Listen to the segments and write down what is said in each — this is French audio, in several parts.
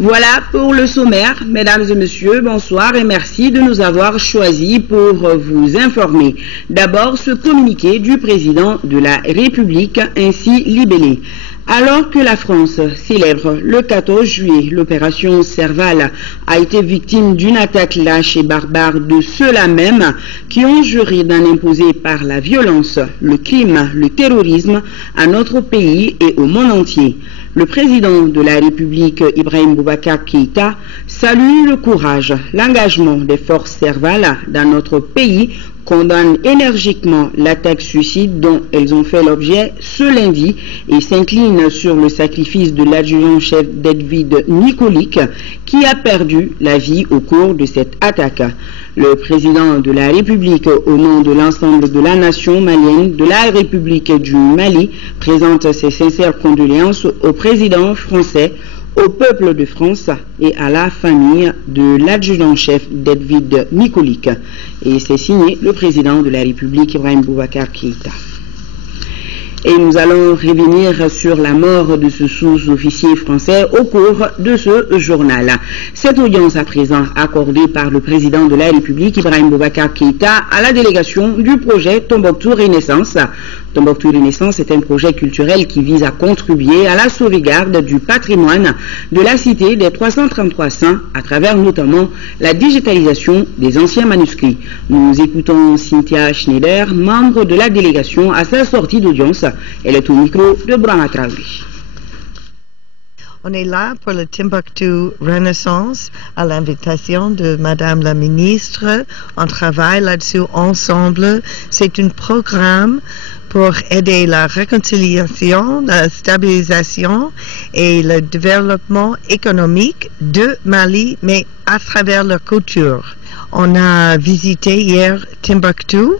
Voilà pour le sommaire. Mesdames et messieurs, bonsoir et merci de nous avoir choisis pour vous informer. D'abord, ce communiqué du président de la République ainsi libellé. Alors que la France célèbre le 14 juillet, l'opération Serval a été victime d'une attaque lâche et barbare de ceux-là même qui ont juré d'en imposer par la violence, le crime, le terrorisme à notre pays et au monde entier. Le président de la République, Ibrahim Boubacar Keïta, salue le courage, l'engagement des forces Serval dans notre pays, condamne énergiquement l'attaque suicide dont elles ont fait l'objet ce lundi et s'incline sur le sacrifice de l'adjudant-chef David Nikolic qui a perdu la vie au cours de cette attaque. Le président de la République, au nom de l'ensemble de la nation malienne, de la République du Mali, présente ses sincères condoléances au président français, au peuple de France et à la famille de l'adjudant-chef David Nikolic. Et c'est signé le président de la République, Ibrahim Boubacar Keïta. Et nous allons revenir sur la mort de ce sous-officier français au cours de ce journal. Cette audience à présent accordée par le président de la République, Ibrahim Boubacar Keïta, à la délégation du projet Tombouctou Renaissance. Tombouctou Renaissance est un projet culturel qui vise à contribuer à la sauvegarde du patrimoine de la cité des 333 saints à travers notamment la digitalisation des anciens manuscrits. Nous écoutons Cynthia Schneider, membre de la délégation, à sa sortie d'audience. Elle est au micro de Brahma Traoui. On est là pour le Tombouctou Renaissance à l'invitation de Madame la Ministre. On travaille là-dessus ensemble. C'est un programme pour aider la réconciliation, la stabilisation et le développement économique de Mali, mais à travers la culture. On a visité hier Tombouctou.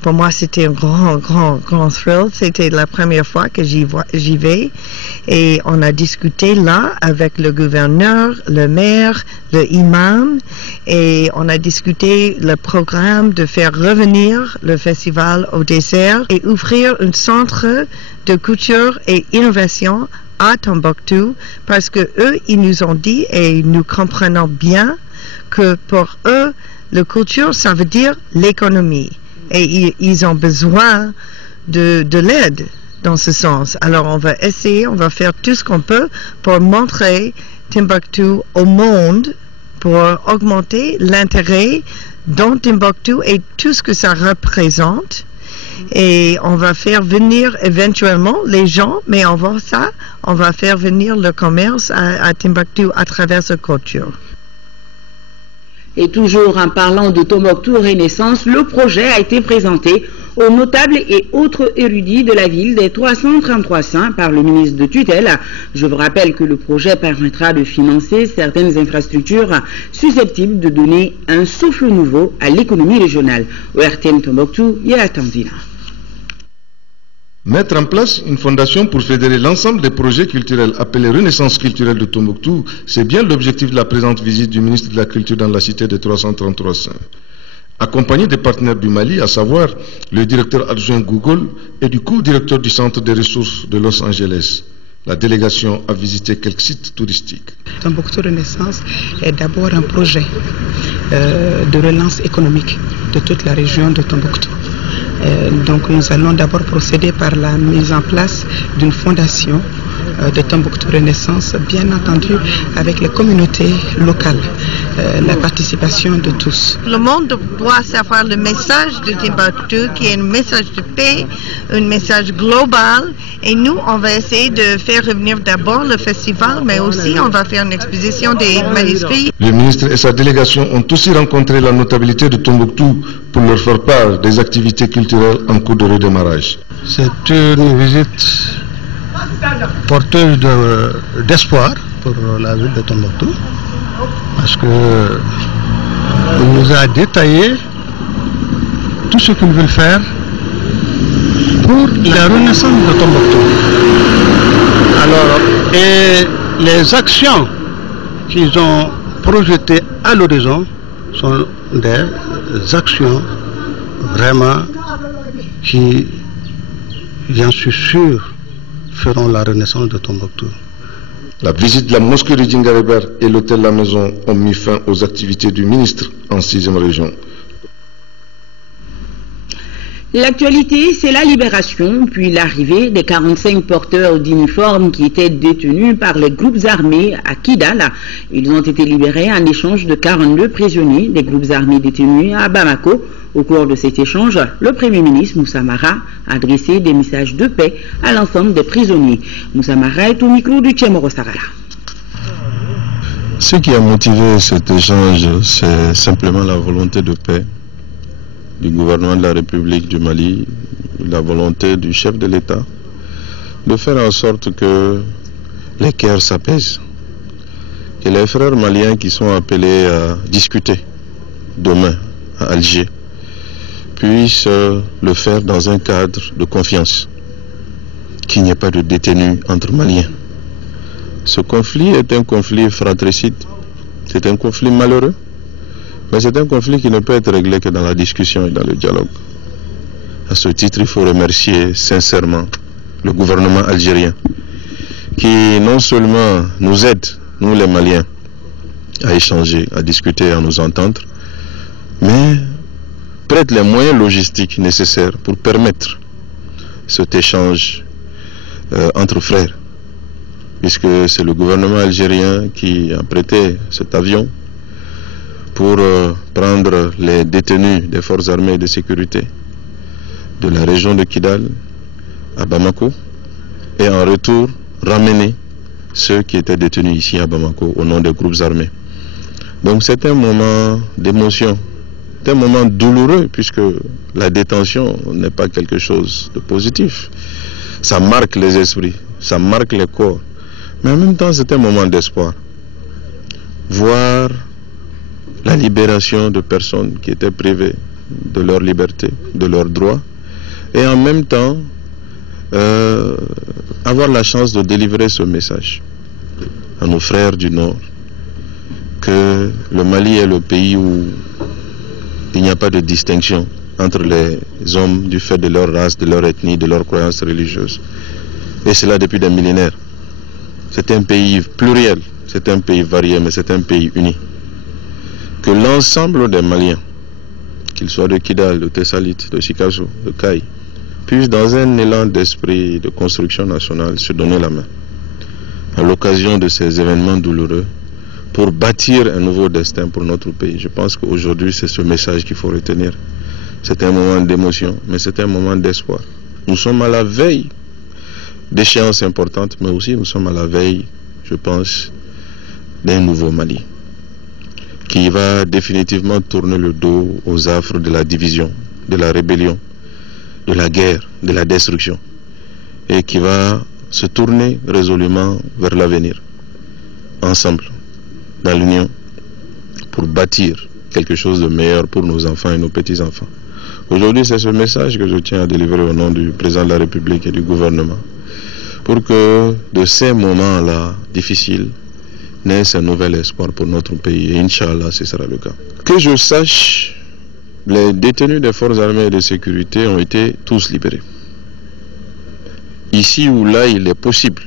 Pour moi, c'était un grand thrill. C'était la première fois que j'y vais. Et on a discuté là avec le gouverneur, le maire, le imam. Et on a discuté le programme de faire revenir le festival au désert et ouvrir un centre de culture et innovation à Tombouctou. Parce que eux, ils nous ont dit, et nous comprenons bien, que pour eux, la culture, ça veut dire l'économie. Et ils ont besoin de l'aide dans ce sens. Alors on va essayer, on va faire tout ce qu'on peut pour montrer Tombouctou au monde, pour augmenter l'intérêt dans Tombouctou et tout ce que ça représente. Et on va faire venir éventuellement les gens, mais on va faire venir le commerce à Tombouctou à travers sa culture. Et toujours en parlant de Tombouctou Renaissance, le projet a été présenté aux notables et autres érudits de la ville des 333 saints par le ministre de tutelle. Je vous rappelle que le projet permettra de financer certaines infrastructures susceptibles de donner un souffle nouveau à l'économie régionale. Au RTN Tombouctou, Yera Tanzina. Mettre en place une fondation pour fédérer l'ensemble des projets culturels appelés Renaissance culturelle de Tombouctou, c'est bien l'objectif de la présente visite du ministre de la Culture dans la cité des 333 saints. Accompagné des partenaires du Mali, à savoir le directeur adjoint Google et du co-directeur du Centre des ressources de Los Angeles. La délégation a visité quelques sites touristiques. Tombouctou Renaissance est d'abord un projet de relance économique de toute la région de Tombouctou. Donc nous allons d'abord procéder par la mise en place d'une fondation de Tombouctou Renaissance, bien entendu avec les communautés locales, la participation de tous. Le monde doit savoir le message de Tombouctou, qui est un message de paix, un message global, et nous on va essayer de faire revenir d'abord le festival, mais aussi on va faire une exposition des manuscrits. Le ministre et sa délégation ont aussi rencontré la notabilité de Tombouctou pour leur faire part des activités culturelles en cours de redémarrage. C'est une visite porteuse d'espoir pour la ville de Tombouctou, parce que il nous a détaillé tout ce qu'ils veulent faire pour la renaissance de Tombouctou. Alors, et les actions qu'ils ont projetées à l'horizon sont des actions vraiment qui, j'en suis sûr, feront la renaissance de Tombouctou. La visite de la mosquée de Djingaréber et l'hôtel La Maison ont mis fin aux activités du ministre en 6e région. L'actualité, c'est la libération, puis l'arrivée des 45 porteurs d'uniformes qui étaient détenus par les groupes armés à Kidal. Ils ont été libérés en échange de 42 prisonniers des groupes armés détenus à Bamako. Au cours de cet échange, le Premier ministre Moussa Mara a adressé des messages de paix à l'ensemble des prisonniers. Moussa Mara est au micro du Tchemoro Sarara. Ce qui a motivé cet échange, c'est simplement la volonté de paix du gouvernement de la République du Mali, la volonté du chef de l'État de faire en sorte que les cœurs s'apaisent. Et les frères maliens qui sont appelés à discuter demain à Alger puissent le faire dans un cadre de confiance, qu'il n'y ait pas de détenus entre Maliens. Ce conflit est un conflit fratricide, c'est un conflit malheureux, mais c'est un conflit qui ne peut être réglé que dans la discussion et dans le dialogue. À ce titre, il faut remercier sincèrement le gouvernement algérien qui non seulement nous aide, nous les Maliens, à échanger, à discuter, à nous entendre, mais prête les moyens logistiques nécessaires pour permettre cet échange entre frères, puisque c'est le gouvernement algérien qui a prêté cet avion pour prendre les détenus des forces armées et de sécurité de la région de Kidal à Bamako et en retour ramener ceux qui étaient détenus ici à Bamako au nom des groupes armés. Donc c'est un moment d'émotion, c'est un moment douloureux puisque la détention n'est pas quelque chose de positif. Ça marque les esprits, ça marque les corps, mais en même temps c'est un moment d'espoir. Voir la libération de personnes qui étaient privées de leur liberté, de leurs droits, et en même temps avoir la chance de délivrer ce message à nos frères du Nord, que le Mali est le pays où il n'y a pas de distinction entre les hommes du fait de leur race, de leur ethnie, de leurs croyances religieuses. Et cela depuis des millénaires. C'est un pays pluriel, c'est un pays varié, mais c'est un pays uni. Que l'ensemble des Maliens, qu'ils soient de Kidal, de Tessalit, de Sikasso, de Kaï, puissent dans un élan d'esprit de construction nationale se donner la main à l'occasion de ces événements douloureux pour bâtir un nouveau destin pour notre pays. Je pense qu'aujourd'hui c'est ce message qu'il faut retenir. C'est un moment d'émotion, mais c'est un moment d'espoir. Nous sommes à la veille d'échéances importantes, mais aussi nous sommes à la veille, je pense, d'un nouveau Mali qui va définitivement tourner le dos aux affres de la division, de la rébellion, de la guerre, de la destruction, et qui va se tourner résolument vers l'avenir, ensemble, dans l'union, pour bâtir quelque chose de meilleur pour nos enfants et nos petits-enfants. Aujourd'hui, c'est ce message que je tiens à délivrer au nom du président de la République et du gouvernement, pour que de ces moments-là difficiles, naisse un nouvel espoir pour notre pays, et Inch'Allah, ce sera le cas. Que je sache, les détenus des forces armées et de sécurité ont été tous libérés. Ici ou là, il est possible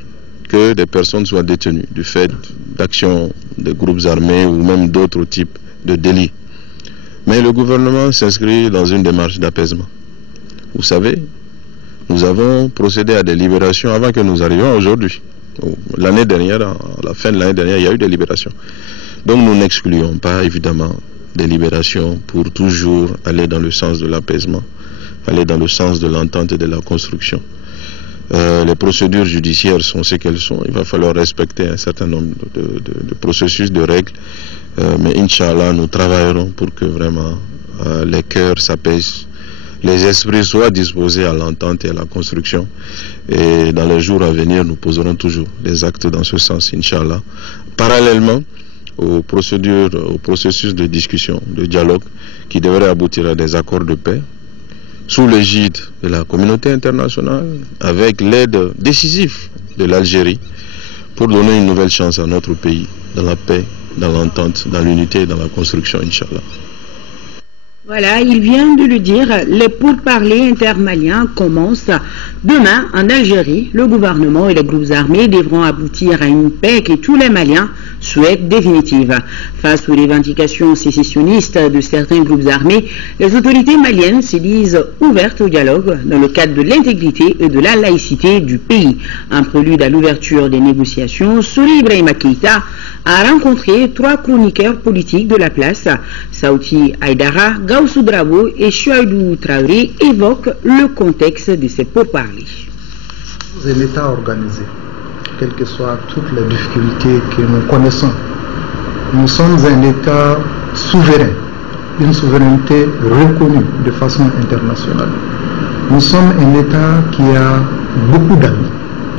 que des personnes soient détenues du fait d'actions de groupes armés ou même d'autres types de délits. Mais le gouvernement s'inscrit dans une démarche d'apaisement. Vous savez, nous avons procédé à des libérations avant que nous arrivions aujourd'hui. L'année dernière, à la fin de l'année dernière, il y a eu des libérations. Donc nous n'excluons pas évidemment des libérations pour toujours aller dans le sens de l'apaisement, aller dans le sens de l'entente et de la construction. Les procédures judiciaires sont ce qu'elles sont. Il va falloir respecter un certain nombre de processus, de règles. Mais Inch'Allah, nous travaillerons pour que vraiment les cœurs s'apaisent, les esprits soient disposés à l'entente et à la construction. Et dans les jours à venir, nous poserons toujours des actes dans ce sens, Inch'Allah. Parallèlement aux procédures, au processus de discussion, de dialogue, qui devrait aboutir à des accords de paix, sous l'égide de la communauté internationale, avec l'aide décisive de l'Algérie, pour donner une nouvelle chance à notre pays, dans la paix, dans l'entente, dans l'unité et dans la construction, Inch'Allah. Voilà, il vient de le dire, les pourparlers intermaliens commencent demain en Algérie. Le gouvernement et les groupes armés devront aboutir à une paix que tous les Maliens souhaitent définitive. Face aux revendications sécessionnistes de certains groupes armés, les autorités maliennes se disent ouvertes au dialogue dans le cadre de l'intégrité et de la laïcité du pays. En prélude à l'ouverture des négociations, Souri Ibrahima Keïta a rencontré 3 chroniqueurs politiques de la place. Saouti Aïdara, Gaussou Drabo et Chouaïdou Traoré évoquent le contexte de ces pourparlers. C'est l'État organisé, quelles que soient toutes les difficultés que nous connaissons. Nous sommes un État souverain, une souveraineté reconnue de façon internationale. Nous sommes un État qui a beaucoup d'amis.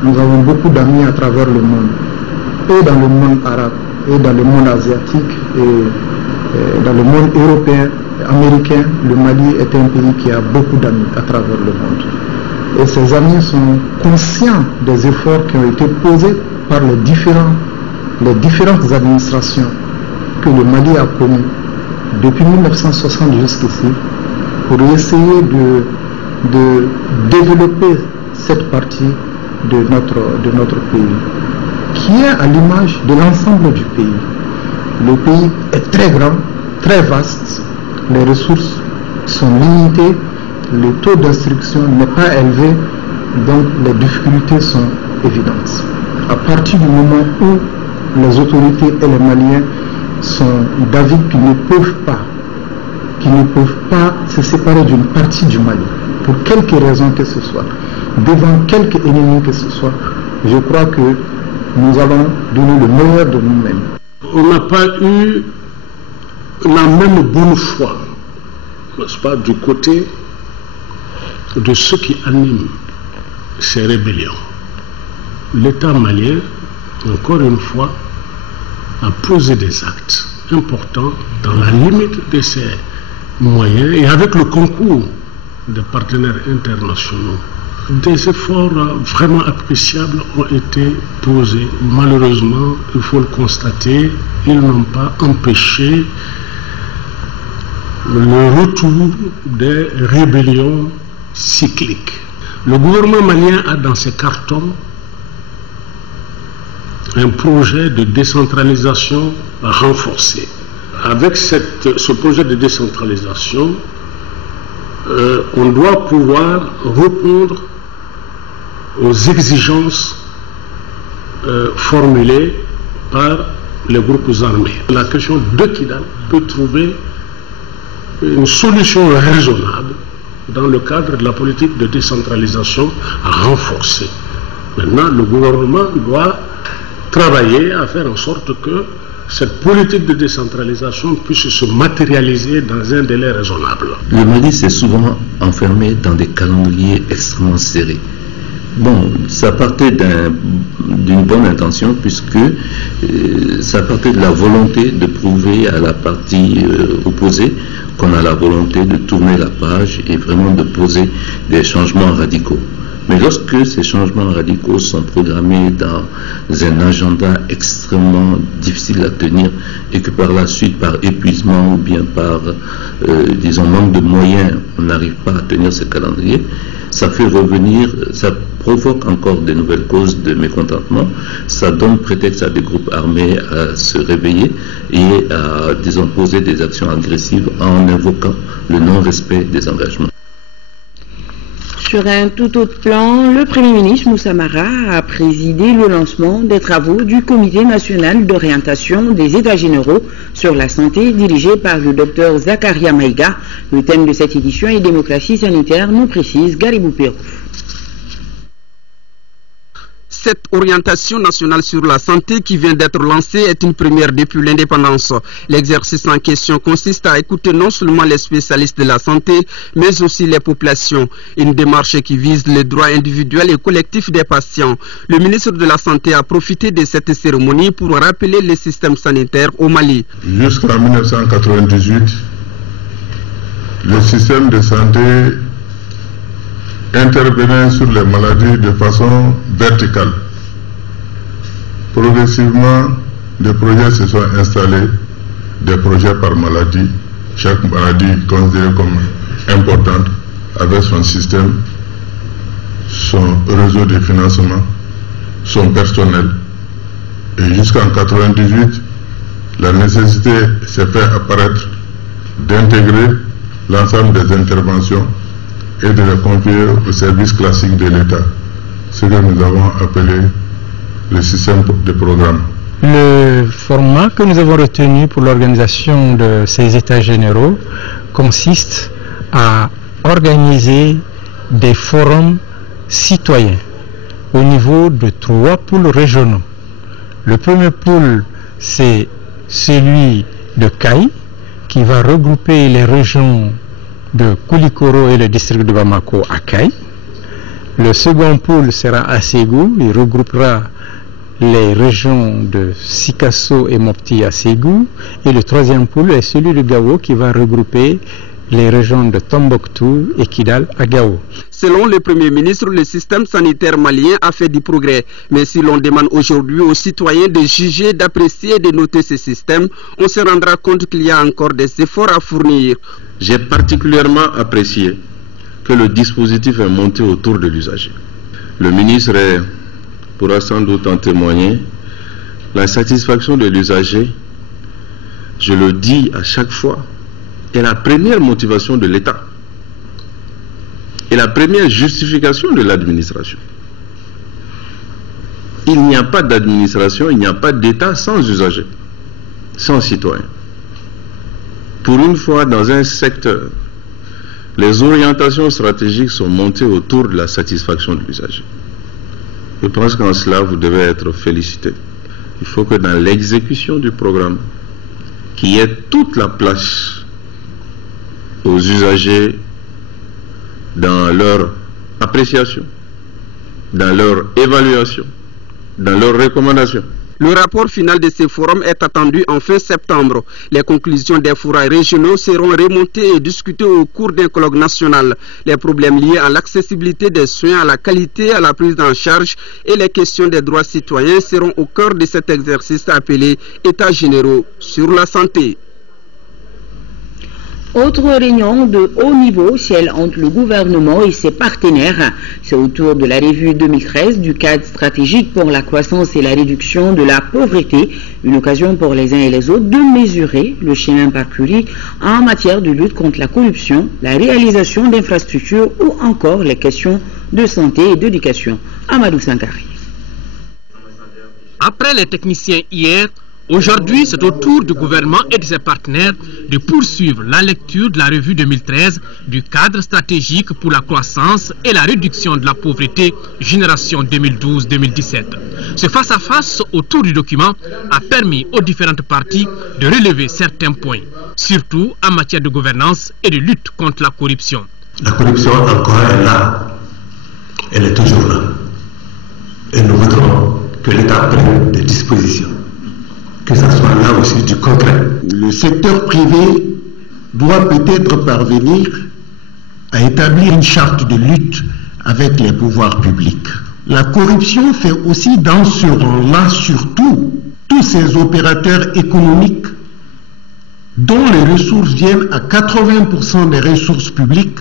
Nous avons beaucoup d'amis à travers le monde, et dans le monde arabe, et dans le monde asiatique, et dans le monde européen, américain. Le Mali est un pays qui a beaucoup d'amis à travers le monde. Et ces amis sont conscients des efforts qui ont été posés par les différentes administrations que le Mali a connues depuis 1960 jusqu'ici pour essayer de développer cette partie de notre pays, qui est à l'image de l'ensemble du pays. Le pays est très grand, très vaste, les ressources sont limitées, le taux d'instruction n'est pas élevé, donc les difficultés sont évidentes. À partir du moment où les autorités et les Maliens sont d'avis qu'ils ne peuvent pas se séparer d'une partie du Mali, pour quelque raison que ce soit, devant quelque ennemi que ce soit, je crois que nous allons donner le meilleur de nous-mêmes. On n'a pas eu la même bonne foi, n'est-ce pas, du côté de ceux qui animent ces rébellions. L'État malien, encore une fois, a posé des actes importants dans la limite de ses moyens et avec le concours des partenaires internationaux. Des efforts vraiment appréciables ont été posés. Malheureusement, il faut le constater, ils n'ont pas empêché le retour des rébellions cycliques. Le gouvernement malien a dans ses cartons un projet de décentralisation renforcé. Avec ce projet de décentralisation, on doit pouvoir répondre aux exigences formulées par les groupes armés. La question de Kidal peut trouver une solution raisonnable dans le cadre de la politique de décentralisation renforcée. Maintenant, le gouvernement doit travailler à faire en sorte que cette politique de décentralisation puisse se matérialiser dans un délai raisonnable. Le Mali s'est souvent enfermé dans des calendriers extrêmement serrés. Bon, ça partait d'une bonne intention puisque ça partait de la volonté de prouver à la partie opposée qu'on a la volonté de tourner la page et vraiment de poser des changements radicaux. Mais lorsque ces changements radicaux sont programmés dans un agenda extrêmement difficile à tenir et que par la suite, par épuisement ou bien par, disons, manque de moyens, on n'arrive pas à tenir ce calendrier, ça fait revenir, ça provoque encore de nouvelles causes de mécontentement, ça donne prétexte à des groupes armés à se réveiller et à, disons, poser des actions agressives en invoquant le non-respect des engagements. Sur un tout autre plan, le Premier ministre Moussa Mara a présidé le lancement des travaux du Comité national d'orientation des États généraux sur la santé dirigé par le Dr Zakaria Maïga. Le thème de cette édition est démocratie sanitaire, nous précise Garibou Pérou. Cette orientation nationale sur la santé qui vient d'être lancée est une première depuis l'indépendance. L'exercice en question consiste à écouter non seulement les spécialistes de la santé, mais aussi les populations. Une démarche qui vise les droits individuels et collectifs des patients. Le ministre de la Santé a profité de cette cérémonie pour rappeler le système sanitaire au Mali. Jusqu'en 1998, le système de santé intervenait sur les maladies de façon verticale. Progressivement, des projets se sont installés, des projets par maladie, chaque maladie considérée comme importante, avec son système, son réseau de financement, son personnel. Et jusqu'en 1998, la nécessité s'est fait apparaître d'intégrer l'ensemble des interventions et de les confier au service classique de l'État, ce que nous avons appelé le système de programme. Le format que nous avons retenu pour l'organisation de ces états généraux consiste à organiser des forums citoyens au niveau de 3 pôles régionaux. Le premier pôle, c'est celui de Kaï, qui va regrouper les régions de Koulikoro et le district de Bamako à Kaï. Le second pôle sera à Ségou, il regroupera les régions de Sikasso et Mopti à Ségou. Et le troisième pôle est celui de Gao, qui va regrouper les régions de Tombouctou et Kidal à Gao. Selon le Premier ministre, le système sanitaire malien a fait du progrès. Mais si l'on demande aujourd'hui aux citoyens de juger, d'apprécier et de noter ce système, on se rendra compte qu'il y a encore des efforts à fournir. J'ai particulièrement apprécié que le dispositif est monté autour de l'usager. Le ministre pourra sans doute en témoigner. La satisfaction de l'usager, je le dis à chaque fois, est la première motivation de l'État et la première justification de l'administration. Il n'y a pas d'administration, il n'y a pas d'État sans usagers, sans citoyens. Pour une fois, dans un secteur, les orientations stratégiques sont montées autour de la satisfaction de l'usager. Je pense qu'en cela, vous devez être félicité. Il faut que dans l'exécution du programme, qu'il y ait toute la place aux usagers dans leur appréciation, dans leur évaluation, dans leurs recommandations. Le rapport final de ce forum est attendu en fin septembre. Les conclusions des forums régionaux seront remontées et discutées au cours d'un colloque national. Les problèmes liés à l'accessibilité des soins, à la qualité, à la prise en charge et les questions des droits citoyens seront au cœur de cet exercice appelé États généraux sur la santé. Autre réunion de haut niveau, celle entre le gouvernement et ses partenaires. C'est autour de la revue 2013 du cadre stratégique pour la croissance et la réduction de la pauvreté. Une occasion pour les uns et les autres de mesurer le chemin parcouru en matière de lutte contre la corruption, la réalisation d'infrastructures ou encore les questions de santé et d'éducation. Amadou Sankari. Après les techniciens hier, aujourd'hui, c'est au tour du gouvernement et de ses partenaires de poursuivre la lecture de la revue 2013 du cadre stratégique pour la croissance et la réduction de la pauvreté génération 2012-2017. Ce face-à-face autour du document a permis aux différentes parties de relever certains points, surtout en matière de gouvernance et de lutte contre la corruption. La corruption encore est là, elle est toujours là. Et nous voudrons que l'État prenne des dispositions. Que ça soit là aussi du concret. Le secteur privé doit peut-être parvenir à établir une charte de lutte avec les pouvoirs publics. La corruption fait aussi dans ce rang-là surtout tous ces opérateurs économiques dont les ressources viennent à 80% des ressources publiques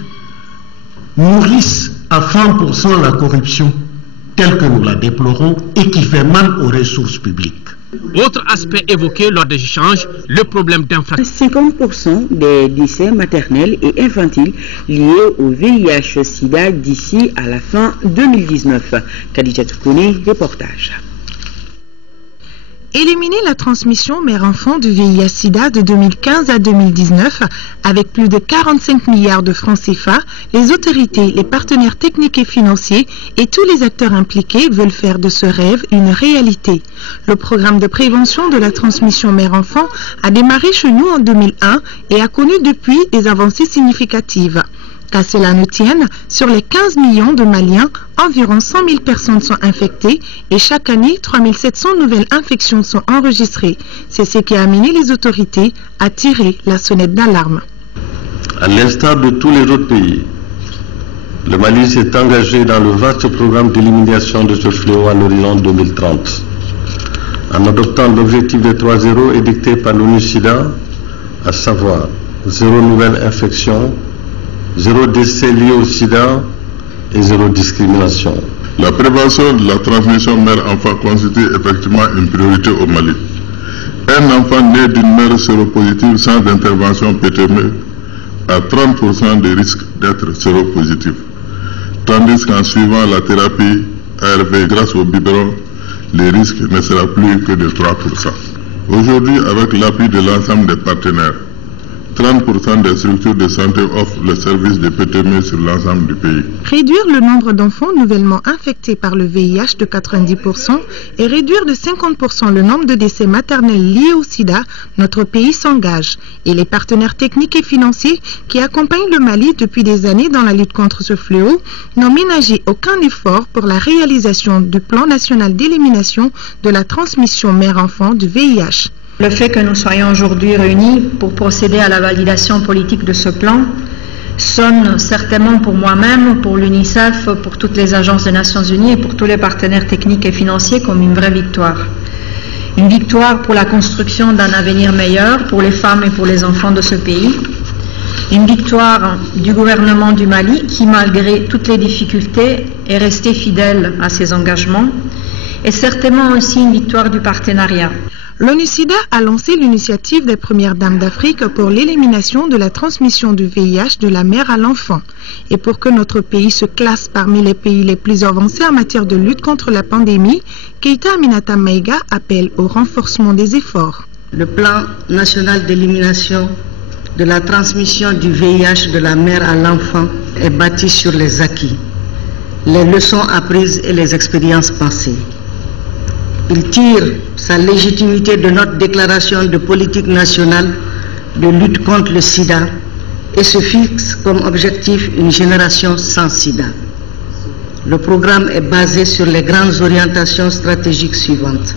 nourrissent à 20% la corruption telle que nous la déplorons et qui fait mal aux ressources publiques. Autre aspect évoqué lors des échanges, le problème d'infrastructure. 50% des décès maternels et infantiles liés au VIH-Sida d'ici à la fin 2019. Khadija Toukouni, reportage. Éliminer la transmission mère-enfant du VIH-Sida de 2015 à 2019 avec plus de 45 milliards de francs CFA, les autorités, les partenaires techniques et financiers et tous les acteurs impliqués veulent faire de ce rêve une réalité. Le programme de prévention de la transmission mère-enfant a démarré chez nous en 2001 et a connu depuis des avancées significatives. Qu'à cela ne tienne, sur les 15 millions de Maliens, environ 100 000 personnes sont infectées et chaque année, 3 700 nouvelles infections sont enregistrées. C'est ce qui a amené les autorités à tirer la sonnette d'alarme. À l'instar de tous les autres pays, le Mali s'est engagé dans le vaste programme d'élimination de ce fléau à l'horizon 2030. En adoptant l'objectif de 3.0 édicté par l'ONU-SIDA, à savoir zéro nouvelle infection, zéro décès lié au sida et zéro discrimination. La prévention de la transmission mère-enfant constitue effectivement une priorité au Mali. Un enfant né d'une mère séropositive sans intervention PTM a 30% de risque d'être séropositif. Tandis qu'en suivant la thérapie ARV grâce au biberon, le risque ne sera plus que de 3%. Aujourd'hui, avec l'appui de l'ensemble des partenaires, 30% des structures de santé offrent le service de PTM sur l'ensemble du pays. Réduire le nombre d'enfants nouvellement infectés par le VIH de 90% et réduire de 50% le nombre de décès maternels liés au sida, notre pays s'engage. Et les partenaires techniques et financiers qui accompagnent le Mali depuis des années dans la lutte contre ce fléau n'ont ménagé aucun effort pour la réalisation du plan national d'élimination de la transmission mère-enfant du VIH. Le fait que nous soyons aujourd'hui réunis pour procéder à la validation politique de ce plan sonne certainement pour moi-même, pour l'UNICEF, pour toutes les agences des Nations Unies et pour tous les partenaires techniques et financiers comme une vraie victoire. Une victoire pour la construction d'un avenir meilleur pour les femmes et pour les enfants de ce pays. Une victoire du gouvernement du Mali qui, malgré toutes les difficultés, est resté fidèle à ses engagements. Et certainement aussi une victoire du partenariat. L'ONU-SIDA a lancé l'initiative des Premières Dames d'Afrique pour l'élimination de la transmission du VIH de la mère à l'enfant. Et pour que notre pays se classe parmi les pays les plus avancés en matière de lutte contre la pandémie, Keïta Aminata Maïga appelle au renforcement des efforts. Le plan national d'élimination de la transmission du VIH de la mère à l'enfant est bâti sur les acquis, les leçons apprises et les expériences passées. Il tire sa légitimité de notre déclaration de politique nationale de lutte contre le sida et se fixe comme objectif une génération sans sida. Le programme est basé sur les grandes orientations stratégiques suivantes.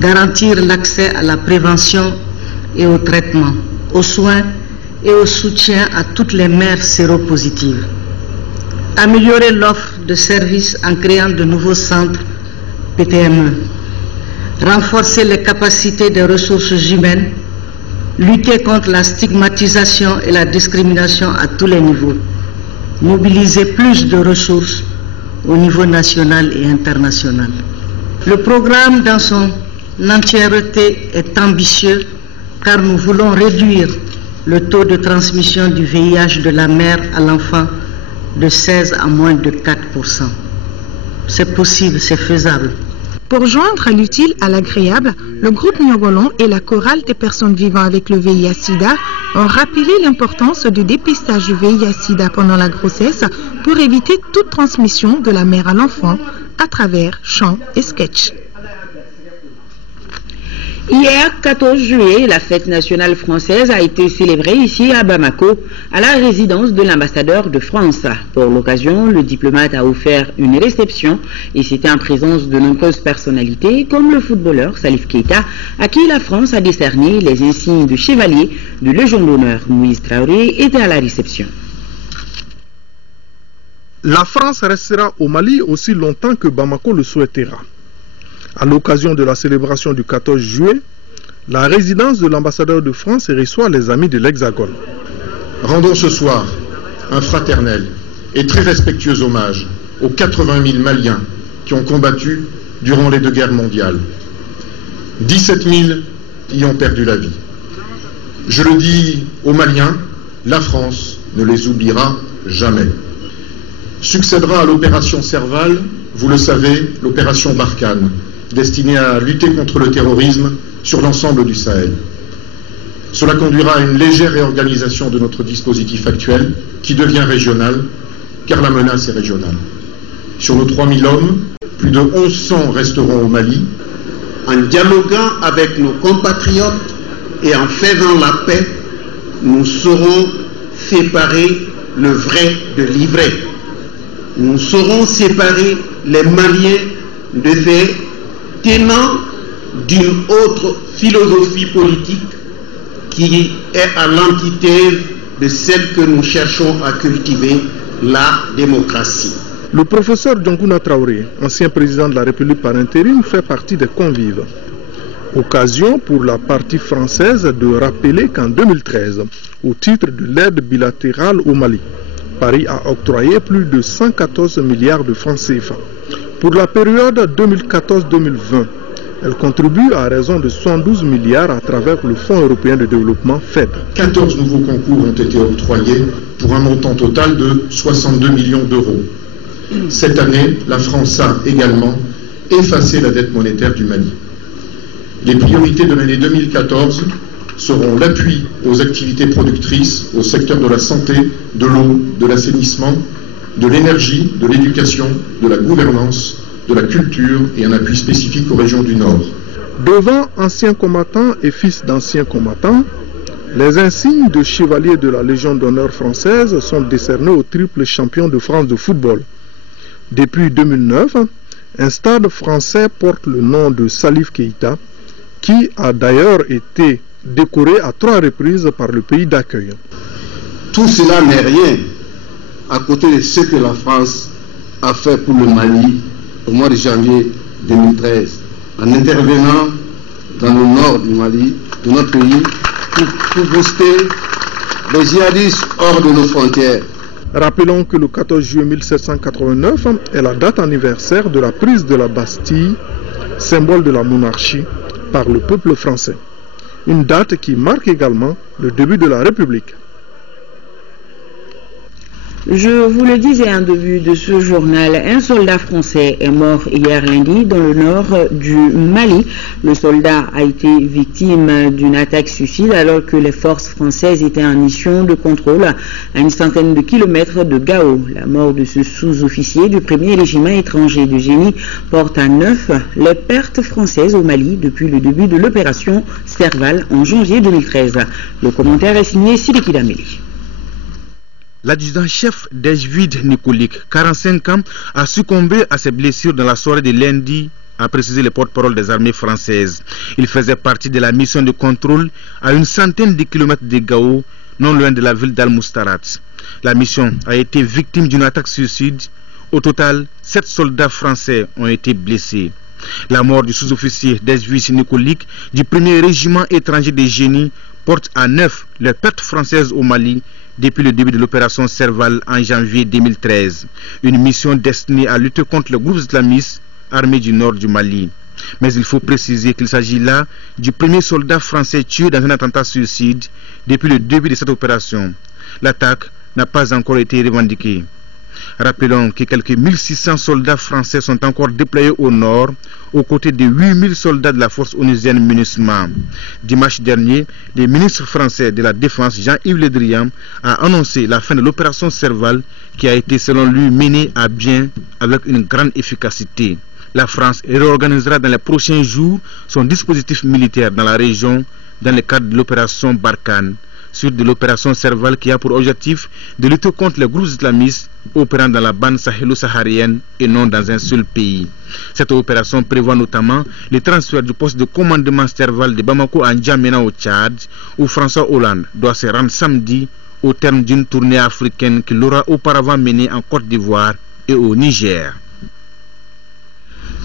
Garantir l'accès à la prévention et au traitement, aux soins et au soutien à toutes les mères séropositives. Améliorer l'offre de services en créant de nouveaux centres PTME, renforcer les capacités des ressources humaines, lutter contre la stigmatisation et la discrimination à tous les niveaux, mobiliser plus de ressources au niveau national et international. Le programme dans son entièreté est ambitieux car nous voulons réduire le taux de transmission du VIH de la mère à l'enfant de 16 à moins de 4%. C'est possible, c'est faisable. Pour joindre l'utile à l'agréable, le groupe Nyogolon et la chorale des personnes vivant avec le VIH-Sida ont rappelé l'importance du dépistage du VIH-Sida pendant la grossesse pour éviter toute transmission de la mère à l'enfant à travers chants et sketchs. Hier, 14 juillet, la fête nationale française a été célébrée ici à Bamako, à la résidence de l'ambassadeur de France. Pour l'occasion, le diplomate a offert une réception et c'était en présence de nombreuses personnalités comme le footballeur Salif Keïta, à qui la France a décerné les insignes de chevalier de Légion d'honneur. Moïse Traoré était à la réception. La France restera au Mali aussi longtemps que Bamako le souhaitera. À l'occasion de la célébration du 14 juillet, la résidence de l'ambassadeur de France reçoit les amis de l'Hexagone. Rendons ce soir un fraternel et très respectueux hommage aux 80 000 Maliens qui ont combattu durant les 2 guerres mondiales. 17 000 y ont perdu la vie. Je le dis aux Maliens, la France ne les oubliera jamais. Succédera à l'opération Serval, vous le savez, l'opération Barkhane, destinée à lutter contre le terrorisme sur l'ensemble du Sahel. Cela conduira à une légère réorganisation de notre dispositif actuel, qui devient régional, car la menace est régionale. Sur nos 3000 hommes, plus de 1100 resteront au Mali. En dialoguant avec nos compatriotes et en faisant la paix, nous saurons séparer le vrai de l'ivraie. Nous saurons séparer les Maliens de ces tenants d'une autre philosophie politique qui est à l'antithèse de celle que nous cherchons à cultiver, la démocratie. Le professeur Diongouna Traoré, ancien président de la République par intérim, fait partie des convives. Occasion pour la partie française de rappeler qu'en 2013, au titre de l'aide bilatérale au Mali, Paris a octroyé plus de 114 milliards de francs CFA. Pour la période 2014-2020, elle contribue à raison de 112 milliards à travers le Fonds européen de développement FED. 14 nouveaux concours ont été octroyés pour un montant total de 62 millions d'euros. Cette année, la France a également effacé la dette monétaire du Mali. Les priorités de l'année 2014 seront l'appui aux activités productrices au secteur de la santé, de l'eau, de l'assainissement, de l'énergie, de l'éducation, de la gouvernance, de la culture et un appui spécifique aux régions du Nord. Devant anciens combattants et fils d'anciens combattants, les insignes de chevalier de la Légion d'honneur française sont décernés au triple champion de France de football. Depuis 2009, un stade français porte le nom de Salif Keïta, qui a d'ailleurs été décoré à 3 reprises par le pays d'accueil. Tout cela n'est rien à côté de ce que la France a fait pour le Mali au mois de janvier 2013, en intervenant dans le nord du Mali, de notre pays, pour booster les djihadistes hors de nos frontières. Rappelons que le 14 juillet 1789 est la date anniversaire de la prise de la Bastille, symbole de la monarchie, par le peuple français. Une date qui marque également le début de la République. Je vous le disais en début de ce journal, un soldat français est mort hier lundi dans le nord du Mali. Le soldat a été victime d'une attaque suicide alors que les forces françaises étaient en mission de contrôle à une centaine de kilomètres de Gao. La mort de ce sous-officier du 1er régiment étranger de génie porte à 9 les pertes françaises au Mali depuis le début de l'opération Serval en janvier 2013. Le commentaire est signé Sidiki Dameli. L'adjudant-chef d'Ejvid Nikolic, 45 ans, a succombé à ses blessures dans la soirée de lundi, a précisé le porte-parole des armées françaises. Il faisait partie de la mission de contrôle à une centaine de kilomètres de Gao, non loin de la ville d'Al-Moustarat. La mission a été victime d'une attaque suicide. Au total, 7 soldats français ont été blessés. La mort du sous-officier d'Ejvid Nikolic du 1er régiment étranger de génie porte à 9 les pertes françaises au Mali depuis le début de l'opération Serval en janvier 2013, une mission destinée à lutter contre les groupes islamistes armés du nord du Mali. Mais il faut préciser qu'il s'agit là du premier soldat français tué dans un attentat suicide depuis le début de cette opération. L'attaque n'a pas encore été revendiquée. Rappelons que quelques 1600 soldats français sont encore déployés au nord, aux côtés de 8000 soldats de la force onusienne MINUSMA. Dimanche dernier, le ministre français de la Défense, Jean-Yves Le Drian, a annoncé la fin de l'opération Serval, qui a été selon lui menée à bien avec une grande efficacité. La France réorganisera dans les prochains jours son dispositif militaire dans la région dans le cadre de l'opération Barkhane, sur de l'opération Serval qui a pour objectif de lutter contre les groupes islamistes opérant dans la bande sahélo-saharienne et non dans un seul pays. Cette opération prévoit notamment le transfert du poste de commandement Serval de Bamako à N'Djamena au Tchad, où François Hollande doit se rendre samedi au terme d'une tournée africaine qu'il aura auparavant menée en Côte d'Ivoire et au Niger.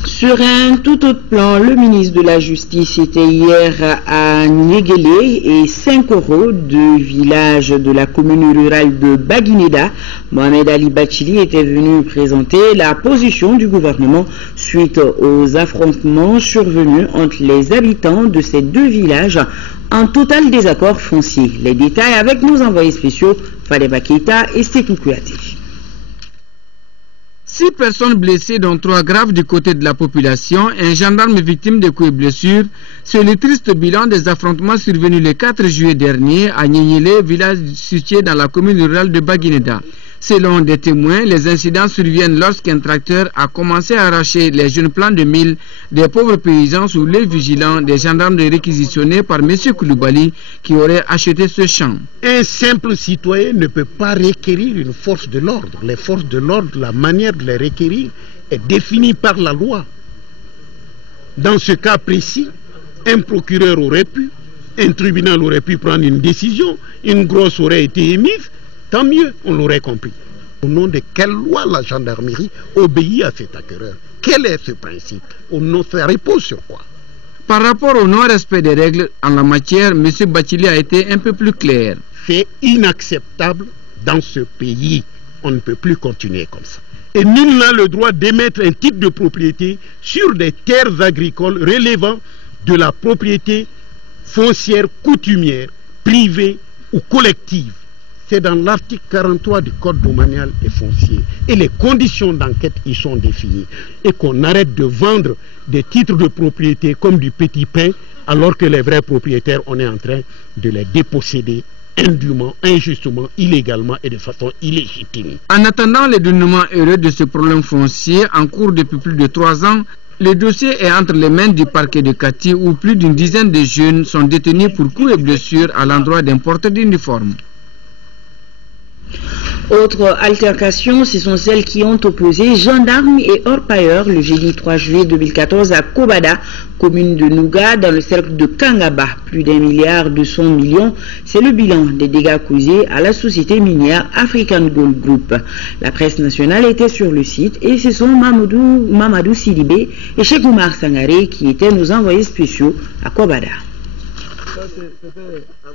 Sur un tout autre plan, le ministre de la Justice était hier à Niéguélé et 5 euros de village de la commune rurale de Baguineda. Mohamed Ali Bachili était venu présenter la position du gouvernement suite aux affrontements survenus entre les habitants de ces 2 villages en total désaccord foncier. Les détails avec nos envoyés spéciaux Fadeba Keita et Sekou Kouyaté. 6 personnes blessées, dont 3 graves du côté de la population, un gendarme victime de coups et blessures. C'est le triste bilan des affrontements survenus le 4 juillet dernier à Niéguélé, village situé dans la commune rurale de Baguineda. Selon des témoins, les incidents surviennent lorsqu'un tracteur a commencé à arracher les jeunes plants de mil des pauvres paysans sous l'œil vigilant des gendarmes réquisitionnés par M. Koulibaly qui aurait acheté ce champ. Un simple citoyen ne peut pas requérir une force de l'ordre. Les forces de l'ordre, la manière de les requérir est définie par la loi. Dans ce cas précis, un procureur aurait pu, un tribunal aurait pu prendre une décision, une grosse aurait été émise. Tant mieux, on l'aurait compris. Au nom de quelle loi la gendarmerie obéit à cet acquéreur? Quel est ce principe? Ça repose sur quoi? Par rapport au non-respect des règles en la matière, M. Bathily a été un peu plus clair. C'est inacceptable dans ce pays. On ne peut plus continuer comme ça. Et nul n'a le droit d'émettre un titre de propriété sur des terres agricoles relevant de la propriété foncière coutumière, privée ou collective. C'est dans l'article 43 du Code domanial et foncier. Et les conditions d'enquête y sont définies. Et qu'on arrête de vendre des titres de propriété comme du petit pain, alors que les vrais propriétaires, on est en train de les déposséder indûment, injustement, illégalement et de façon illégitime. En attendant le dénouement heureux de ce problème foncier en cours depuis plus de 3 ans, le dossier est entre les mains du parquet de Kati où plus d'une dizaine de jeunes sont détenus pour coups et blessures à l'endroit d'un porteur d'uniforme. Autres altercations, ce sont celles qui ont opposé gendarmes et orpailleurs le jeudi 3 juillet 2014 à Kobada, commune de Nouga, dans le cercle de Kangaba. Plus d'1,2 milliard, c'est le bilan des dégâts causés à la société minière African Gold Group. La presse nationale était sur le site et ce sont Mamadou Sidibé et Cheikh Oumar Sangaré qui étaient nos envoyés spéciaux à Kobada.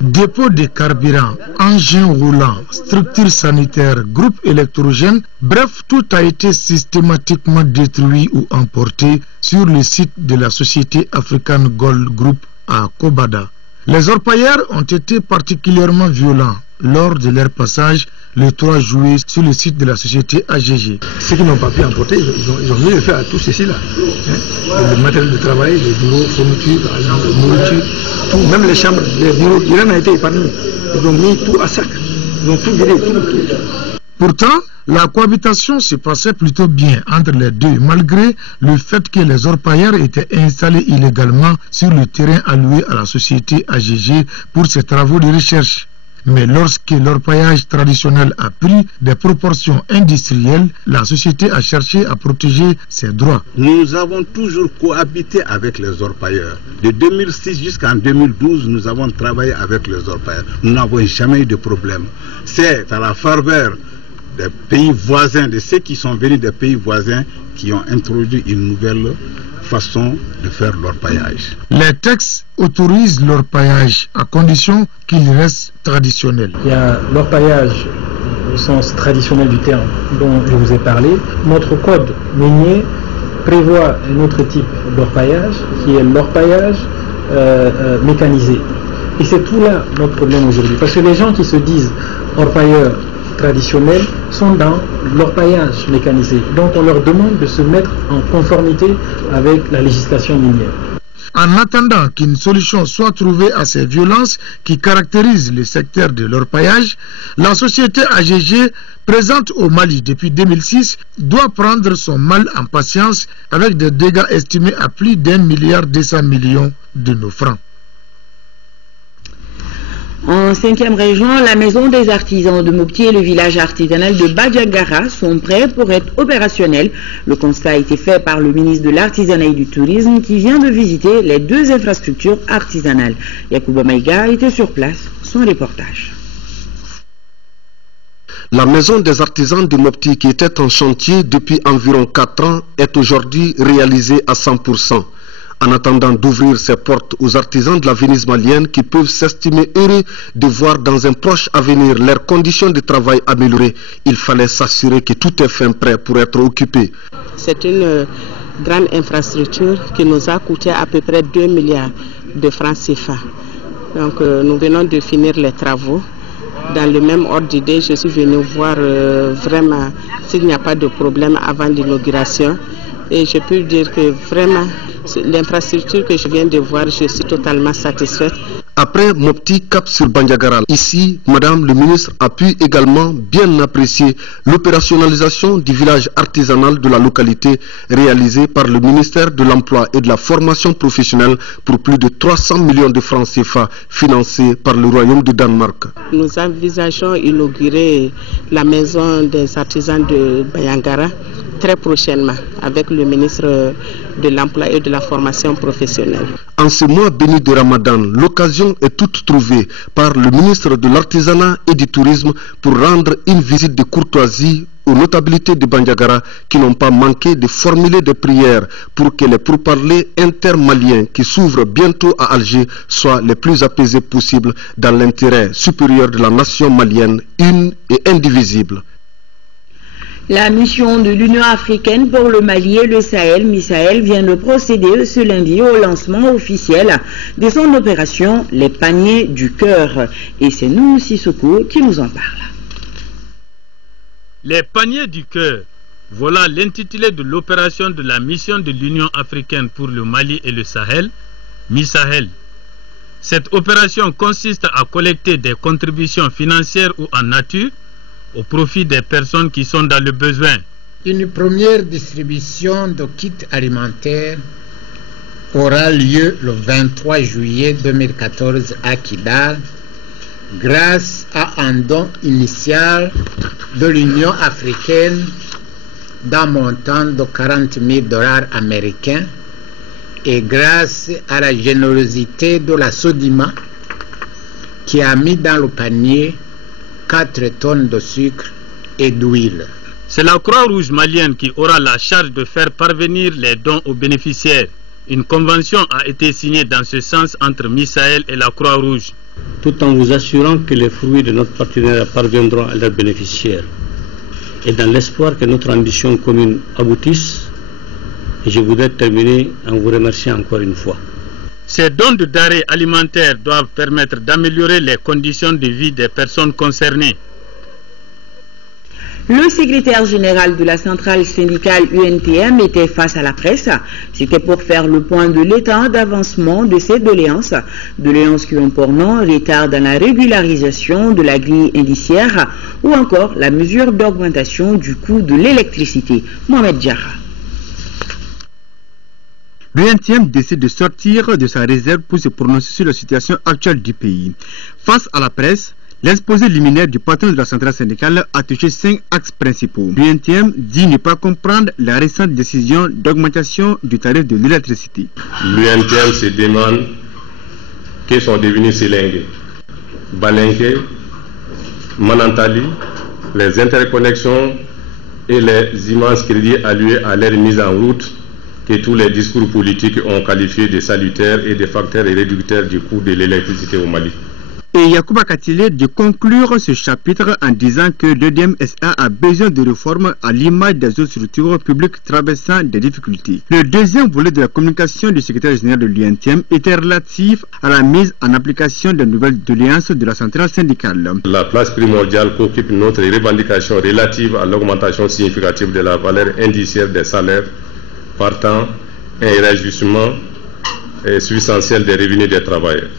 Dépôt de carburant, engins roulants, structures sanitaires, groupes électrogènes, bref, tout a été systématiquement détruit ou emporté sur le site de la société African Gold Group à Kobada. Les orpailleurs ont été particulièrement violents lors de leur passage le 3 juillet sur le site de la société AGG. Ceux qui n'ont pas pu emporter, ils ont mis le feu à tout ceci là. Le matériel de travail, les bureaux, fournitures, nourriture, tout, même les chambres, les bureaux, rien n'a été épargné. Ils ont mis tout à sac. Ils ont tout viré, tout. Pourtant, la cohabitation se passait plutôt bien entre les deux, malgré le fait que les orpailleurs étaient installés illégalement sur le terrain alloué à la société AGG pour ses travaux de recherche. Mais lorsque l'orpaillage traditionnel a pris des proportions industrielles, la société a cherché à protéger ses droits. Nous avons toujours cohabité avec les orpailleurs. De 2006 jusqu'en 2012, nous avons travaillé avec les orpailleurs. Nous n'avons jamais eu de problème. C'est à la faveur des pays voisins, de ceux qui sont venus des pays voisins, qui ont introduit une nouvelle façon de faire l'orpaillage. Les textes autorisent l'orpaillage à condition qu'il reste traditionnel. Il y a l'orpaillage au sens traditionnel du terme dont je vous ai parlé. Notre code minier prévoit un autre type d'orpaillage qui est l'orpaillage mécanisé. Et c'est tout là notre problème aujourd'hui. Parce que les gens qui se disent orpailleurs traditionnels sont dans l'orpaillage mécanisé. Donc on leur demande de se mettre en conformité avec la législation minière. En attendant qu'une solution soit trouvée à ces violences qui caractérisent le secteur de l'orpaillage, la société AGG, présente au Mali depuis 2006, doit prendre son mal en patience avec des dégâts estimés à plus d'1,2 milliard de nos francs. En 5e région, la maison des artisans de Mopti et le village artisanal de Badiagara sont prêts pour être opérationnels. Le constat a été fait par le ministre de l'Artisanat et du Tourisme qui vient de visiter les 2 infrastructures artisanales. Yacouba Maïga était sur place, son reportage. La maison des artisans de Mopti qui était en chantier depuis environ 4 ans est aujourd'hui réalisée à 100%. En attendant d'ouvrir ses portes aux artisans de la Venise malienne qui peuvent s'estimer heureux de voir dans un proche avenir leurs conditions de travail améliorées, il fallait s'assurer que tout est fin prêt pour être occupé. C'est une grande infrastructure qui nous a coûté à peu près 2 milliards de francs CFA. Donc nous venons de finir les travaux. Dans le même ordre d'idée, je suis venu voir vraiment s'il n'y a pas de problème avant l'inauguration. Et je peux dire que vraiment, l'infrastructure que je viens de voir, je suis totalement satisfaite. Après Mopti, cap sur Bandiagara. Ici, Madame le ministre a pu également bien apprécier l'opérationnalisation du village artisanal de la localité réalisé par le ministère de l'Emploi et de la Formation professionnelle pour plus de 300 millions de francs CFA financés par le Royaume de Danemark. Nous envisageons inaugurer la maison des artisans de Bandiagara très prochainement avec le ministre de l'emploi et de la formation professionnelle. En ce mois béni de Ramadan, l'occasion est toute trouvée par le ministre de l'Artisanat et du Tourisme pour rendre une visite de courtoisie aux notabilités de Bandiagara qui n'ont pas manqué de formuler des prières pour que les pourparlers intermaliens qui s'ouvrent bientôt à Alger soient les plus apaisés possibles dans l'intérêt supérieur de la nation malienne, une et indivisible. La mission de l'Union africaine pour le Mali et le Sahel, MISAEL, vient de procéder ce lundi au lancement officiel de son opération Les Paniers du Cœur. Et c'est nous, Sissoko, qui nous en parle. Les Paniers du Cœur, voilà l'intitulé de l'opération de la mission de l'Union africaine pour le Mali et le Sahel, MISAEL. Cette opération consiste à collecter des contributions financières ou en nature au profit des personnes qui sont dans le besoin. Une première distribution de kits alimentaires aura lieu le 23 juillet 2014 à Kidal grâce à un don initial de l'Union africaine d'un montant de 40 000 $ américains et grâce à la générosité de la Sodima qui a mis dans le panier 4 tonnes de sucre et d'huile. C'est la Croix-Rouge malienne qui aura la charge de faire parvenir les dons aux bénéficiaires. Une convention a été signée dans ce sens entre MISAEL et la Croix-Rouge. Tout en vous assurant que les fruits de notre partenariat parviendront à leurs bénéficiaires. Et dans l'espoir que notre ambition commune aboutisse, je voudrais terminer en vous remerciant encore une fois. Ces dons de denrées alimentaires doivent permettre d'améliorer les conditions de vie des personnes concernées. Le secrétaire général de la centrale syndicale UNTM était face à la presse. C'était pour faire le point de l'état d'avancement de ces doléances qui ont pour nom retard dans la régularisation de la grille indiciaire ou encore la mesure d'augmentation du coût de l'électricité. Mohamed Diarra. L'UNTM décide de sortir de sa réserve pour se prononcer sur la situation actuelle du pays. Face à la presse, l'exposé liminaire du patron de la centrale syndicale a touché 5 axes principaux. L'UNTM dit ne pas comprendre la récente décision d'augmentation du tarif de l'électricité. L'UNTM se demande que sont devenus Sélingué, Balenké, Manantali, les interconnexions et les immenses crédits alloués à leur mise en route que tous les discours politiques ont qualifié de salutaires et de facteurs réducteurs du coût de l'électricité au Mali. Et Yacouba Katile de conclure ce chapitre en disant que l'EDM-SA a besoin de réformes à l'image des autres structures publiques traversant des difficultés. Le deuxième volet de la communication du secrétaire général de l'UNTM était relatif à la mise en application des nouvelles doléances de la centrale syndicale. La place primordiale qu'occupe notre revendication relative à l'augmentation significative de la valeur indiciaire des salaires partant un réajustement substantiel des revenus des travailleurs.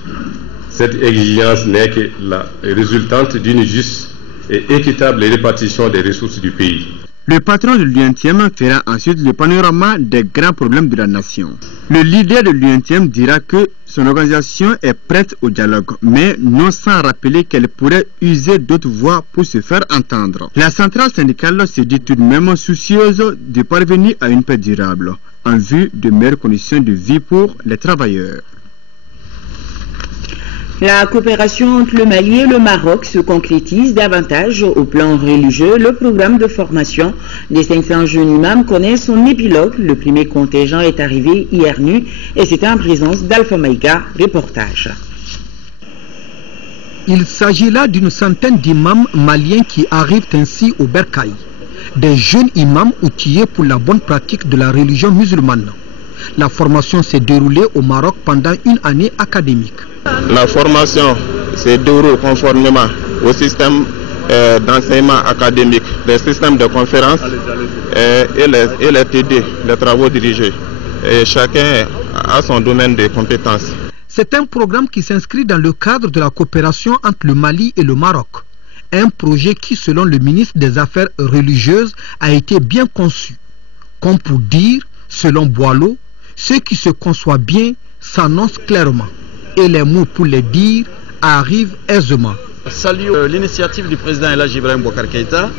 Cette exigence n'est que la résultante d'une juste et équitable répartition des ressources du pays. Le patron de l'UNTM fera ensuite le panorama des grands problèmes de la nation. Le leader de l'UNTM dira que son organisation est prête au dialogue, mais non sans rappeler qu'elle pourrait user d'autres voies pour se faire entendre. La centrale syndicale se dit tout de même soucieuse de parvenir à une paix durable, en vue de meilleures conditions de vie pour les travailleurs. La coopération entre le Mali et le Maroc se concrétise davantage au plan religieux. Le programme de formation des 500 jeunes imams connaît son épilogue. Le premier contingent est arrivé hier nuit et c'était en présence d'Alpha Maïga. Reportage. Il s'agit là d'une centaine d'imams maliens qui arrivent ainsi au Bercail. Des jeunes imams outillés pour la bonne pratique de la religion musulmane. La formation s'est déroulée au Maroc pendant une année académique. La formation s'est déroulée conformément au système d'enseignement académique, des systèmes de conférences et les TD, les travaux dirigés. Et chacun a son domaine de compétences. C'est un programme qui s'inscrit dans le cadre de la coopération entre le Mali et le Maroc. Un projet qui, selon le ministre des Affaires religieuses, a été bien conçu. Comme pour dire, selon Boileau, ce qui se conçoit bien s'annonce clairement. Et les mots pour les dire arrivent aisément. Salue l'initiative du président Elhadji Ibrahim Boubacar Keïta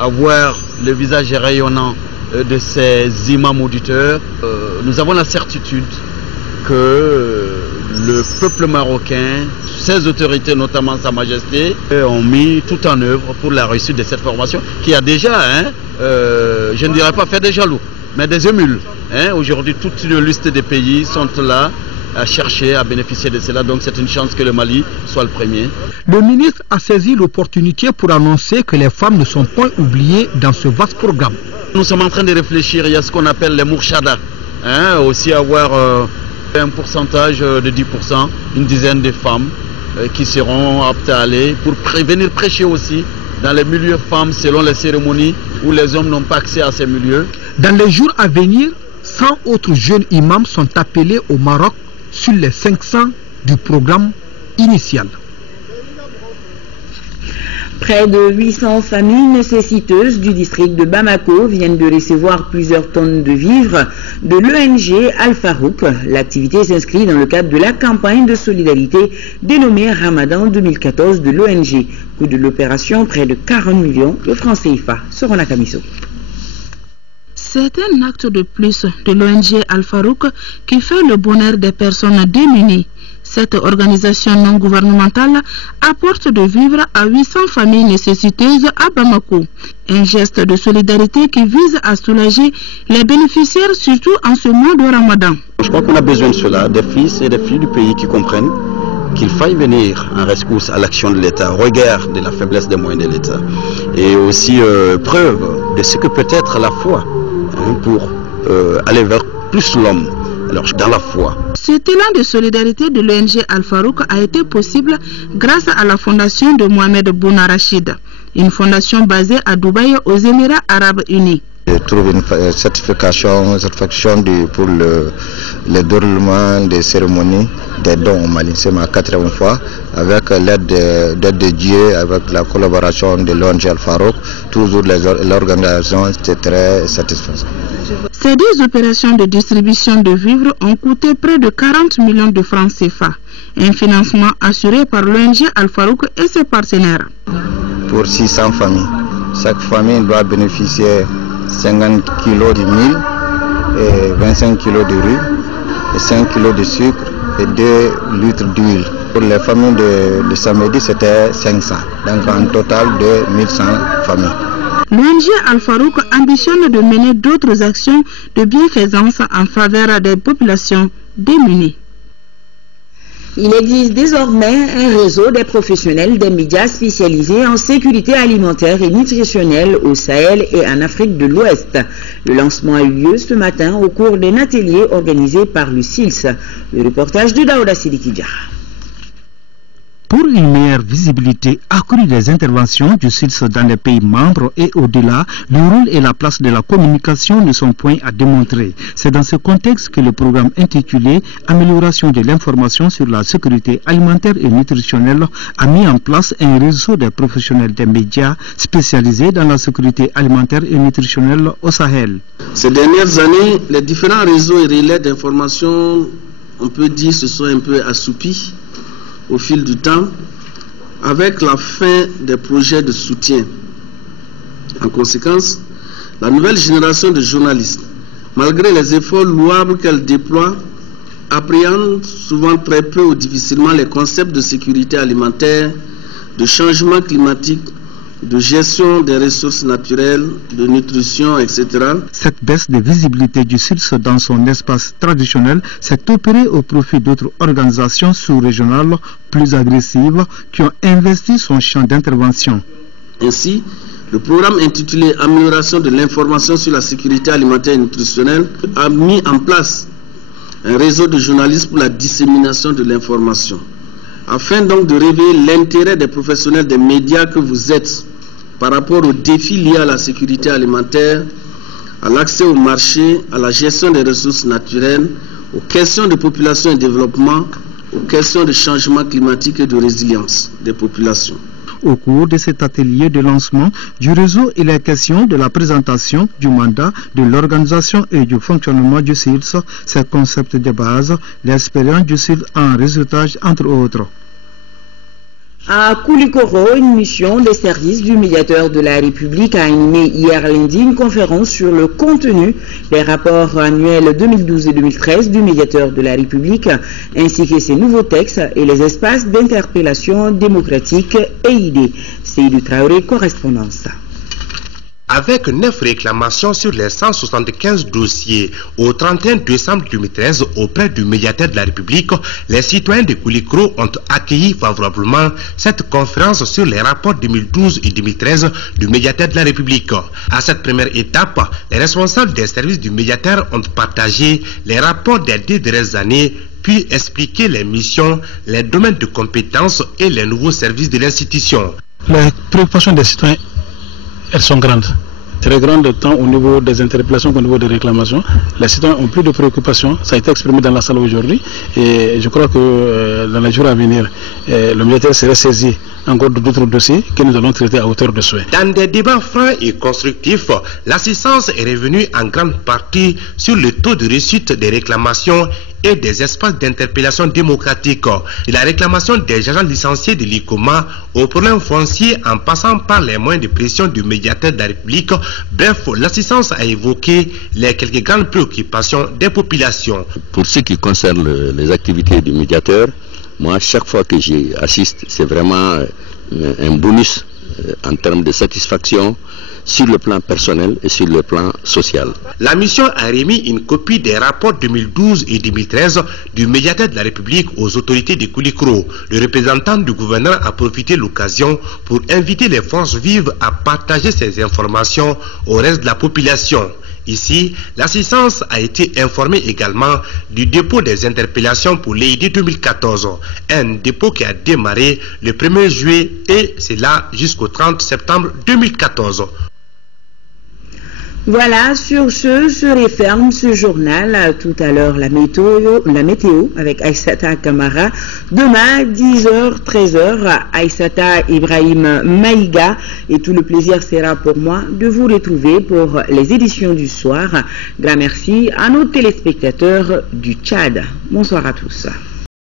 à voir le visage rayonnant de ces imams auditeurs nous avons la certitude que le peuple marocain, ses autorités, notamment Sa Majesté, ont mis tout en œuvre pour la réussite de cette formation qui a déjà, je ne dirais pas fait des jaloux, mais des émules. Aujourd'hui, toute une liste des pays sont là à chercher à bénéficier de cela, donc c'est une chance que le Mali soit le premier. Le ministre a saisi l'opportunité pour annoncer que les femmes ne sont pas oubliées dans ce vaste programme. Nous sommes en train de réfléchir, il y a ce qu'on appelle les mourchada, aussi avoir un pourcentage de 10%, une dizaine de femmes qui seront aptes à aller pour venir prêcher aussi dans les milieux femmes selon les cérémonies où les hommes n'ont pas accès à ces milieux. Dans les jours à venir, 100 autres jeunes imams sont appelés au Maroc sur les 500 du programme initial. Près de 800 familles nécessiteuses du district de Bamako viennent de recevoir plusieurs tonnes de vivres de l'ONG Al-Farouk. L'activité s'inscrit dans le cadre de la campagne de solidarité dénommée Ramadan 2014 de l'ONG. Coût de l'opération, près de 40 millions de francs CFA. Sorona Kamiso. C'est un acte de plus de l'ONG Al-Farouk qui fait le bonheur des personnes démunies. Cette organisation non gouvernementale apporte de vivres à 800 familles nécessiteuses à Bamako. Un geste de solidarité qui vise à soulager les bénéficiaires, surtout en ce mois de Ramadan. Je crois qu'on a besoin de cela, des fils et des filles du pays qui comprennent qu'il faille venir en rescousse à l'action de l'État, au regard de la faiblesse des moyens de l'État. Et aussi preuve de ce que peut être la foi pour aller vers plus l'homme. Alors, dans la foi. Cet élan de solidarité de l'ONG Al-Farouk a été possible grâce à la fondation de Mohamed Bouna Rachid, une fondation basée à Dubaï aux Émirats Arabes Unis. Je trouve une certification pour le déroulement des cérémonies des dons au Mali. C'est ma 4e fois avec l'aide de Dieu, avec la collaboration de l'ONG Al-Farouk. Toujours l'organisation était très satisfaisante. Ces 10 opérations de distribution de vivres ont coûté près de 40 millions de francs CFA. Un financement assuré par l'ONG Al-Farouk et ses partenaires. Pour 600 familles. Chaque famille doit bénéficier 50 kg de mil, et 25 kg de riz, et 5 kg de sucre et 2 litres d'huile. Pour les familles de samedi, c'était 500. Donc en total de 1100 familles. L'ONG Al-Farouk ambitionne de mener d'autres actions de bienfaisance en faveur des populations démunies. Il existe désormais un réseau des professionnels des médias spécialisés en sécurité alimentaire et nutritionnelle au Sahel et en Afrique de l'Ouest. Le lancement a eu lieu ce matin au cours d'un atelier organisé par le SILS. Le reportage de Daouda Sidiki Diarra. Pour une meilleure visibilité accrue des interventions du SILS dans les pays membres et au-delà, le rôle et la place de la communication ne sont point à démontrer. C'est dans ce contexte que le programme intitulé « Amélioration de l'information sur la sécurité alimentaire et nutritionnelle » a mis en place un réseau des professionnels des médias spécialisés dans la sécurité alimentaire et nutritionnelle au Sahel. Ces dernières années, les différents réseaux et relais d'information, on peut dire, se sont un peu assoupis au fil du temps, avec la fin des projets de soutien. En conséquence, la nouvelle génération de journalistes, malgré les efforts louables qu'elle déploie, appréhende souvent très peu ou difficilement les concepts de sécurité alimentaire, de changement climatique, de gestion des ressources naturelles, de nutrition, etc. Cette baisse de visibilité du SILS dans son espace traditionnel s'est opérée au profit d'autres organisations sous-régionales plus agressives qui ont investi son champ d'intervention. Ainsi, le programme intitulé « Amélioration de l'information sur la sécurité alimentaire et nutritionnelle » a mis en place un réseau de journalistes pour la dissémination de l'information. Afin donc de réveiller l'intérêt des professionnels des médias que vous êtes par rapport aux défis liés à la sécurité alimentaire, à l'accès au marché, à la gestion des ressources naturelles, aux questions de population et développement, aux questions de changement climatique et de résilience des populations. Au cours de cet atelier de lancement du réseau, il est question de la présentation du mandat, de l'organisation et du fonctionnement du SILS, ses concepts de base, l'expérience du SILS en réseautage, entre autres. À Koulikoro, une mission des services du médiateur de la République a animé hier lundi une conférence sur le contenu des rapports annuels 2012 et 2013 du médiateur de la République, ainsi que ses nouveaux textes et les espaces d'interpellation démocratique et idées. Seydou Traoré, correspondance. Avec 9 réclamations sur les 175 dossiers au 31 décembre 2013 auprès du médiateur de la République, les citoyens de Koulikoro ont accueilli favorablement cette conférence sur les rapports 2012 et 2013 du médiateur de la République. À cette première étape, les responsables des services du médiateur ont partagé les rapports des 2 dernières années, puis expliqué les missions, les domaines de compétences et les nouveaux services de l'institution. Les préoccupations des citoyens, elles sont grandes, très grandes, tant au niveau des interpellations qu'au niveau des réclamations. Les citoyens ont plus de préoccupations, ça a été exprimé dans la salle aujourd'hui, et je crois que dans les jours à venir, le médiateur serait saisi encore d'autres dossiers que nous allons traiter à hauteur de souhait. Dans des débats francs et constructifs, l'assistance est revenue en grande partie sur le taux de réussite des réclamations et des espaces d'interpellation démocratique, de la réclamation des agents licenciés de l'ICOMA aux problèmes fonciers en passant par les moyens de pression du médiateur de la République. Bref, l'assistance a évoqué les quelques grandes préoccupations des populations. Pour ce qui concerne les activités du médiateur, moi, chaque fois que j'y assiste, c'est vraiment un bonus en termes de satisfaction sur le plan personnel et sur le plan social. La mission a remis une copie des rapports 2012 et 2013 du médiateur de la République aux autorités de Koulikoro. Le représentant du gouverneur a profité de l'occasion pour inviter les forces vives à partager ces informations au reste de la population. Ici, l'assistance a été informée également du dépôt des interpellations pour l'EID 2014, un dépôt qui a démarré le 1er juillet et c'est là jusqu'au 30 septembre 2014. Voilà, sur ce se referme ce journal. Tout à l'heure, la météo avec Aïssata Kamara. Demain, 10h, 13h, Aïssata Ibrahim Maïga. Et tout le plaisir sera pour moi de vous retrouver pour les éditions du soir. Grand merci à nos téléspectateurs du Tchad. Bonsoir à tous.